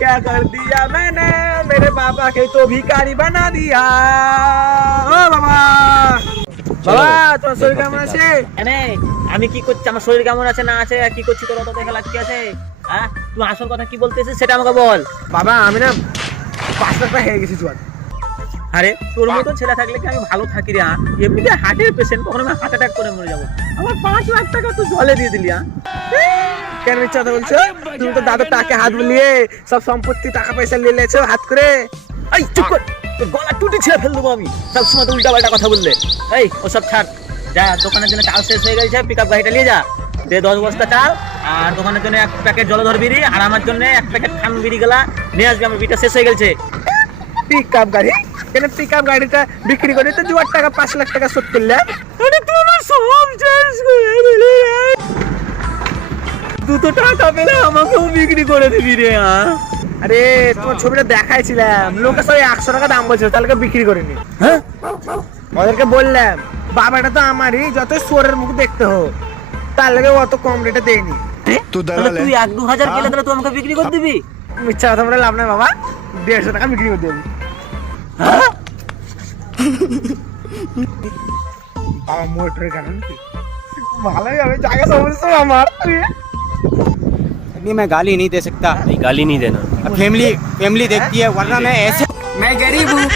क्या कर दिया मैंने मेरे पापा के तो भिखारी बना दिया ও বাবা বাবা তোর শরীর কেমন আছে এনে আমি কি করছি আমার শরীর কেমন আছে না আছে আর কি করছি তোর অত দেখা লাগছে আছে হ্যাঁ তুই আসল কথা কি বলতেছিস সেটা আমাকে বল বাবা আমি না 5 লাখ টাকা হেরে গেছি জোয়ান আরে তোর মতো ছেলে থাকলে কি আমি ভালো থাকি রে এমনিতে হার্টের পেশেন্ট কখনো আমি হার্ট অ্যাটাক করে মরে যাবো আমার 5 লাখ টাকা তুই জলে দিয়ে দিলি কেন মিথ্যা কথা বলছো তুমি তো দাদুর টাকে হাত বুলিয়ে সব সম্পত্তি টাকা পয়সা নিয়ে লেছো হাত করে এই চুপ কর তোর গলা টুটি ছিঁড়ে ফেল দেবো আমি সব সময় তো উল্টা পাল্টা কথা বললে এই ওসব ছাড় যা দোকানের জন্য চাল শেষ হয়ে গেছে পিকআপ গাড়িটা নিয়ে যা দে 10 বস্তা চাল আর দোকানের জন্য 1 প্যাকেট জলধর বিড়ি আর আমার জন্য 1 প্যাকেট খান বিড়ি গেলা নিয়ে আসবি আমার বিটা শেষ হয়ে গেছে পিকআপ গাড়ি কেন পিকআপ গাড়িটা বিক্রি করে তো জোয়ার টাকা 5 লাখ টাকা শোধ করলে আরে তুই আমার সব শেষ করে দিলি দুটো টাকা পেলে আমাকেও বিক্রি করে দিবি রে আরে তোমার ছবিটা দেখাইছিলাম লোকে সব 100 টাকা দাম বলছিল তাহলে বিক্রি করিনি হ্যাঁ ওদেরকে বললাম বাবাটা তো আমারই যত সোরের মুখ দেখতে হোক তার লাগে অত কম রেটে দেয়নি তুই 1-2 হাজার গেলে তাহলে তুই আমাকে বিক্রি করে দিবি মিথ্যা কথা বলে লাভ নাই বাবা 150 টাকা বিক্রি করে দেবো বাবা মোটরের কারণ কি ভালোই হবে জায়গা সমস্যা আমার मैं गाली नहीं दे सकता गाली नहीं देना फैमिली देखती है वरना मैं ऐसे मैं गरीब हूँ